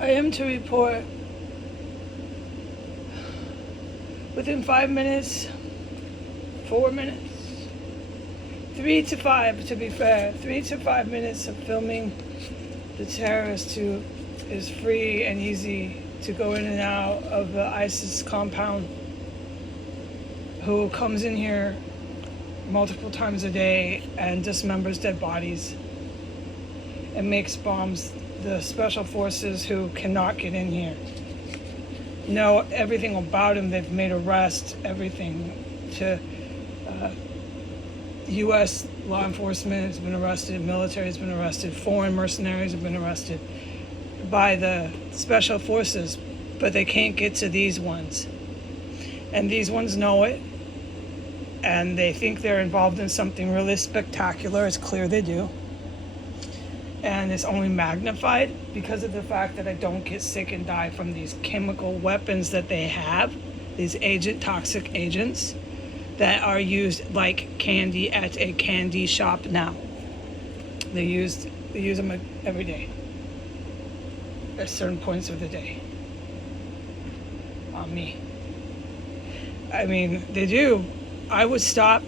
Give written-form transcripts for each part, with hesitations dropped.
I am to report within 5 minutes, 4 minutes, 3 to 5 to be fair, 3 to 5 minutes of filming the terrorist who is free and easy to go in and out of the ISIS compound, who comes in here multiple times a day and dismembers dead bodies and makes bombs. The special forces who cannot get in here know everything about him. They've made arrests, everything. To U.S. law enforcement has been arrested, military has been arrested, foreign mercenaries have been arrested by the special forces, but they can't get to these ones. And these ones know it, and they think they're involved in something really spectacular. It's clear they do. And it's only magnified because of the fact that I don't get sick and die from these chemical weapons that they have, these toxic agents that are used like candy at a candy shop now. They use them every day at certain points of the day on me. I mean, they do. I would stop,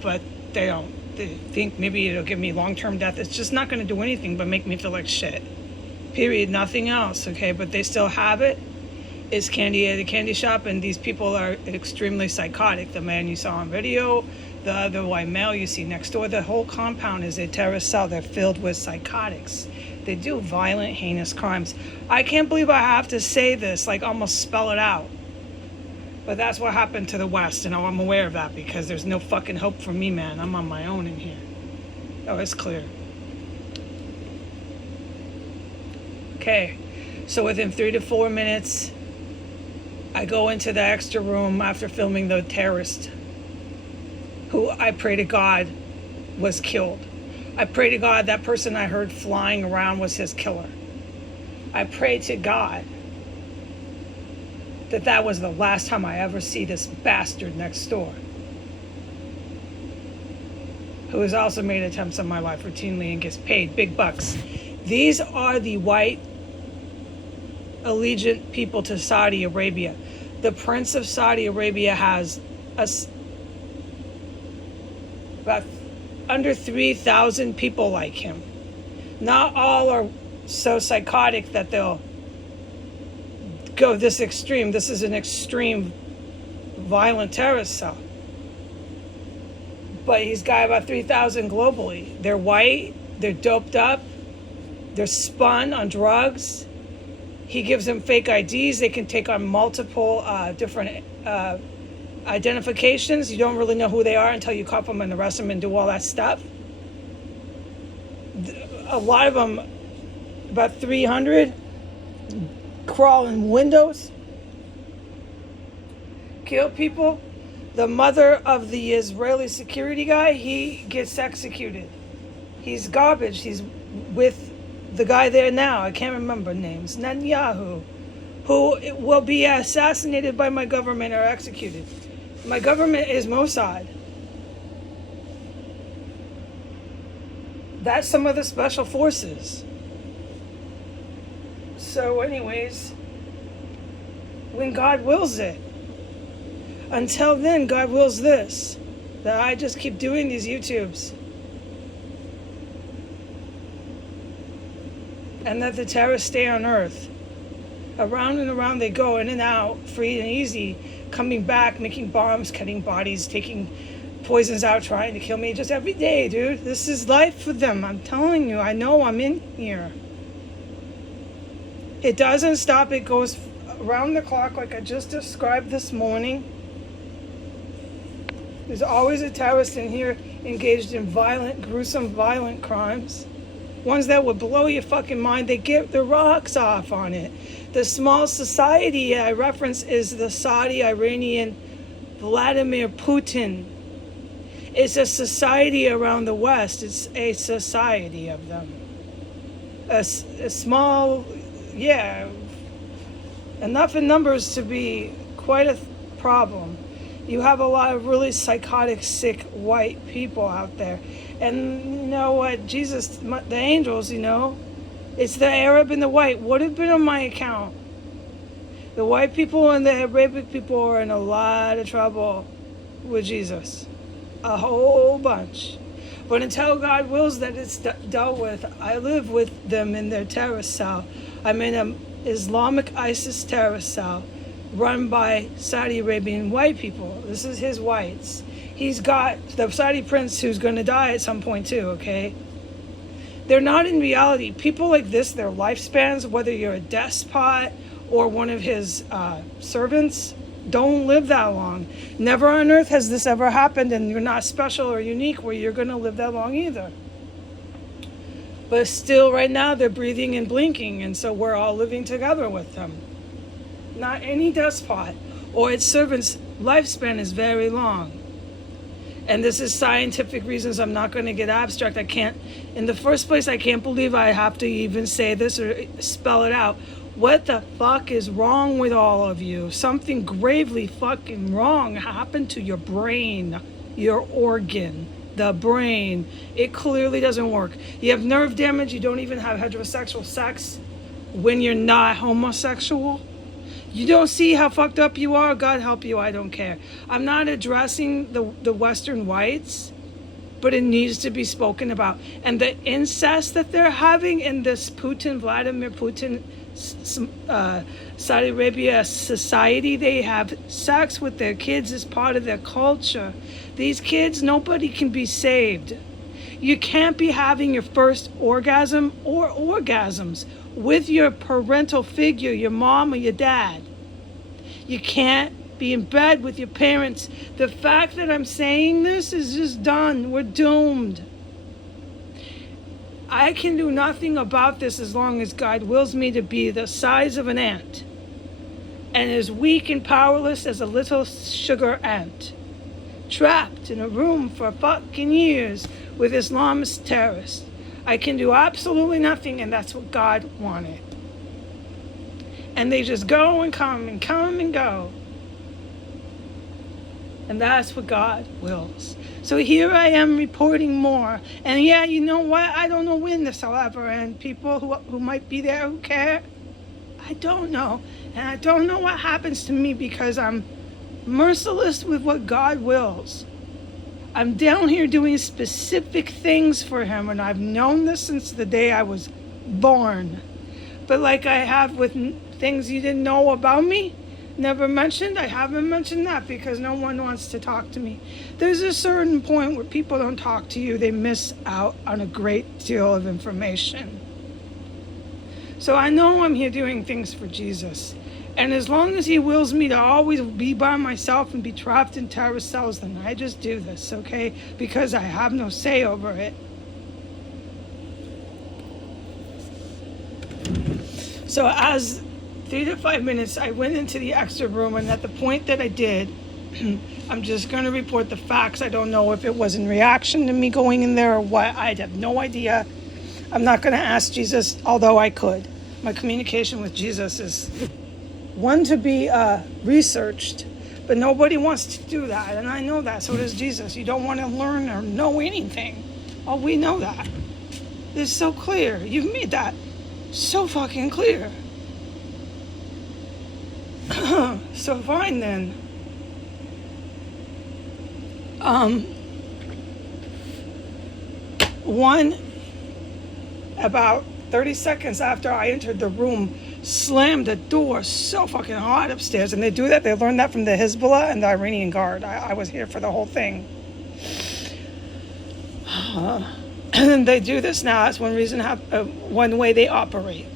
but they don't. They think maybe it'll give me long-term death. It's just not going to do anything but make me feel like shit. Period. Nothing else, okay? But they still have it. It's candy at a candy shop, and these people are extremely psychotic. The man you saw on video, the other white male you see next door, the whole compound is a terrorist cell. They're filled with psychotics. They do violent, heinous crimes. I can't believe I have to say this, like almost spell it out. But that's what happened to the West, and I'm aware of that because there's no fucking hope for me, man. I'm on my own in here. Oh, it's clear. Okay, so within 3 to 4 minutes, I go into the extra room after filming the terrorist, who I pray to God was killed. I pray to God that person I heard flying around was his killer. I pray to God that was the last time I ever see this bastard next door, who has also made attempts on my life routinely and gets paid big bucks. These are the white allegiant people to Saudi Arabia. The Prince of Saudi Arabia has about under 3,000 people like him. Not all are so psychotic that they'll go this extreme. This is an extreme violent terrorist cell. But he's got about 3,000 globally. They're white, they're doped up, they're spun on drugs. He gives them fake IDs. They can take on multiple different identifications. You don't really know who they are until you cuff them and arrest them and do all that stuff. A lot of them, about 300, crawl in windows, kill people. The mother of the Israeli security guy, he gets executed. He's garbage. He's with the guy there now. I can't remember names. Netanyahu, who will be assassinated by my government or executed. My government is Mossad. That's some of the special forces. So anyways, when God wills it. Until then, God wills this, that I just keep doing these YouTubes. And that the terrorists stay on Earth. Around and around they go, in and out, free and easy, coming back, making bombs, cutting bodies, taking poisons out, trying to kill me just every day, dude. This is life for them. I'm telling you, I know I'm in here. It doesn't stop. It goes around the clock like I just described this morning. There's always a terrorist in here engaged in violent, gruesome, violent crimes. Ones that would blow your fucking mind. They get the rocks off on it. The small society I reference is the Saudi Iranian Vladimir Putin. It's a society around the West. It's a society of them. A small, yeah, enough in numbers to be quite a problem. You have a lot of really psychotic, sick, white people out there. And you know what? Jesus, the angels, It's the Arab and the white would have been on my account. The white people and the Arabic people are in a lot of trouble with Jesus. A whole bunch. But until God wills that it's dealt with, I live with them in their terrorist cell. I'm in an Islamic ISIS terrorist cell run by Saudi Arabian white people. This is his whites. He's got the Saudi prince who's going to die at some point too, okay? They're not in reality. People like this, their lifespans, whether you're a despot or one of his servants, don't live that long. Never on earth has this ever happened, and you're not special or unique where you're going to live that long either. But still, right now, they're breathing and blinking, and so we're all living together with them. Not any despot or its servant's lifespan is very long. And this is scientific reasons. I'm not going to get abstract. I can't, in the first place, I can't believe I have to even say this or spell it out. What the fuck is wrong with all of you? Something gravely fucking wrong happened to your brain, your organ, the brain. It clearly doesn't work. You have nerve damage. You don't even have heterosexual sex when you're not homosexual. You don't see how fucked up you are? God help you, I don't care. I'm not addressing the Western whites, but it needs to be spoken about. And the incest that they're having in this Vladimir Putin, Saudi Arabia society, they have sex with their kids as part of their culture. These kids, nobody can be saved. You can't be having your first orgasm or orgasms with your parental figure, your mom or your dad. You can't be in bed with your parents. The fact that I'm saying this is just done. We're doomed. I can do nothing about this as long as God wills me to be the size of an ant and as weak and powerless as a little sugar ant, trapped in a room for fucking years with Islamist terrorists. I can do absolutely nothing, and that's what God wanted. And they just go and come and come and go. And that's what God wills. So here I am reporting more. And yeah, you know what? I don't know when this will ever end. People who might be there who care, I don't know. And I don't know what happens to me because I'm merciless with what God wills. I'm down here doing specific things for him, and I've known this since the day I was born. But like I have with things you didn't know about me, never mentioned, I haven't mentioned that because no one wants to talk to me. There's a certain point where people don't talk to you, they miss out on a great deal of information. So I know I'm here doing things for Jesus. And as long as he wills me to always be by myself and be trapped in terrorist cells, then I just do this, okay? Because I have no say over it. So as 3 to 5 minutes, I went into the extra room, and at the point that I did, I'm just going to report the facts. I don't know if it was in reaction to me going in there or what. I have no idea. I'm not going to ask Jesus, although I could. My communication with Jesus is one to be researched, but nobody wants to do that, and I know that. So does Jesus. You don't want to learn or know anything. Oh, we know that. It's so clear. You've made that so fucking clear. So fine then. About 30 seconds after I entered the room, slammed the door so fucking hard upstairs. And they do that. They learned that from the Hezbollah and the Iranian Guard. I was here for the whole thing. And they do this now. That's one reason, one way they operate.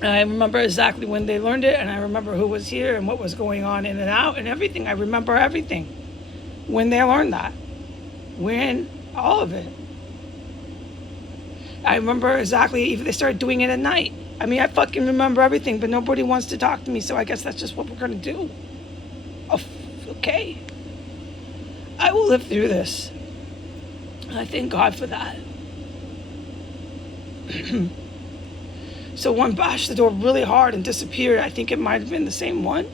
And I remember exactly when they learned it, and I remember who was here and what was going on in and out and everything. I remember everything when they learned that. When all of it. I remember exactly, even they started doing it at night. I mean, I fucking remember everything, but nobody wants to talk to me, so I guess that's just what we're going to do. Oh, okay. I will live through this. I thank God for that. So one bashed the door really hard and disappeared. I think it might have been the same one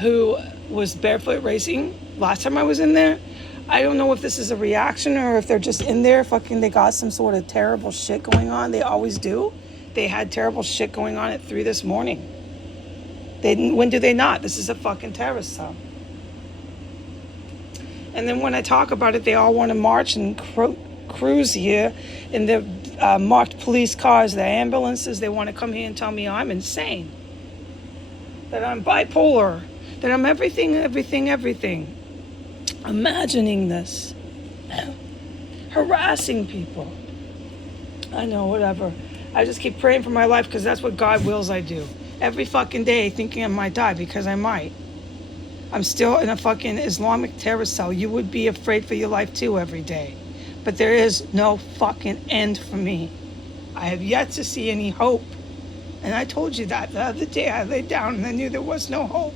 who was barefoot racing last time I was in there. I don't know if this is a reaction or if they're just in there fucking, they got some sort of terrible shit going on. They always do. They had terrible shit going on at 3 this morning. They didn't, when do they not? This is a fucking terrorist cell. And then when I talk about it, they all want to march and cruise here in the marked police cars, the ambulances. They want to come here and tell me I'm insane, that I'm bipolar, that I'm everything. Imagining this, harassing people. I know, whatever. I just keep praying for my life because that's what God wills I do. Every fucking day thinking I might die, because I might. I'm still in a fucking Islamic terrorist cell. You would be afraid for your life too every day. But there is no fucking end for me. I have yet to see any hope. And I told you that the other day. I laid down and I knew there was no hope.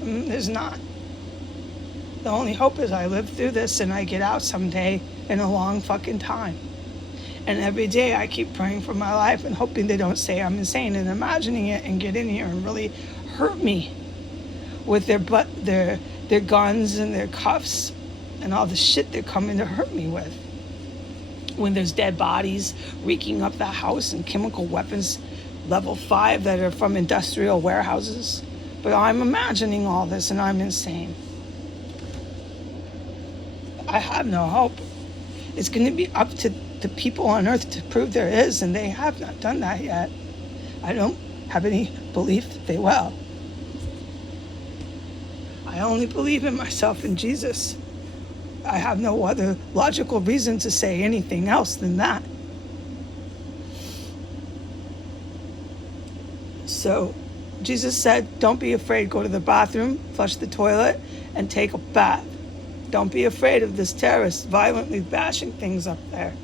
There's not. The only hope is I live through this and I get out someday in a long fucking time. And every day I keep praying for my life and hoping they don't say I'm insane and imagining it and get in here and really hurt me with their guns and their cuffs and all the shit they're coming to hurt me with. When there's dead bodies reeking up the house and chemical weapons level 5 that are from industrial warehouses. But I'm imagining all this and I'm insane. I have no hope. It's going to be up to the people on earth to prove there is, and they have not done that yet. I don't have any belief that they will. I only believe in myself and Jesus. I have no other logical reason to say anything else than that. So Jesus said, don't be afraid. Go to the bathroom, flush the toilet, and take a bath. Don't be afraid of this terrorist violently bashing things up there,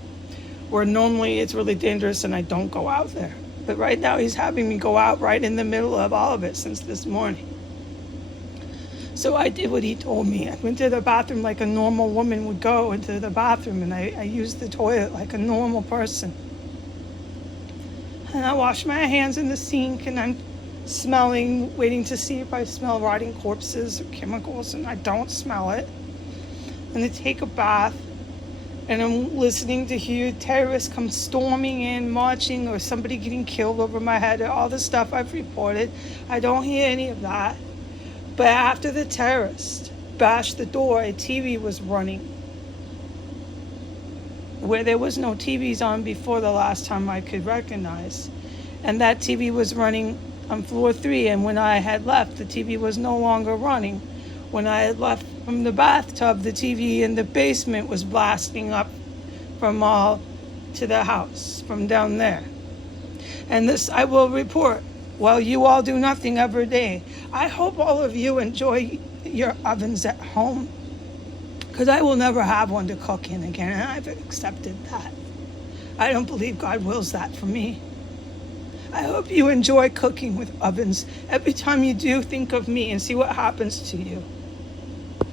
where normally it's really dangerous and I don't go out there. But right now he's having me go out right in the middle of all of it since this morning. So I did what he told me. I went to the bathroom like a normal woman would go into the bathroom, and I used the toilet like a normal person. And I washed my hands in the sink, and I'm smelling, waiting to see if I smell rotting corpses or chemicals, and I don't smell it. And I take a bath, and I'm listening to hear terrorists come storming in, marching, or somebody getting killed over my head, all the stuff I've reported. I don't hear any of that. But after the terrorist bashed the door, a TV was running where there was no TVs on before the last time I could recognize. And that TV was running on floor 3, and when I had left, the TV was no longer running. When I had left from the bathtub, the TV in the basement was blasting up from all to the house, from down there. And this I will report, while you all do nothing every day. I hope all of you enjoy your ovens at home, because I will never have one to cook in again, and I've accepted that. I don't believe God wills that for me. I hope you enjoy cooking with ovens. Every time you do, think of me and see what happens to you.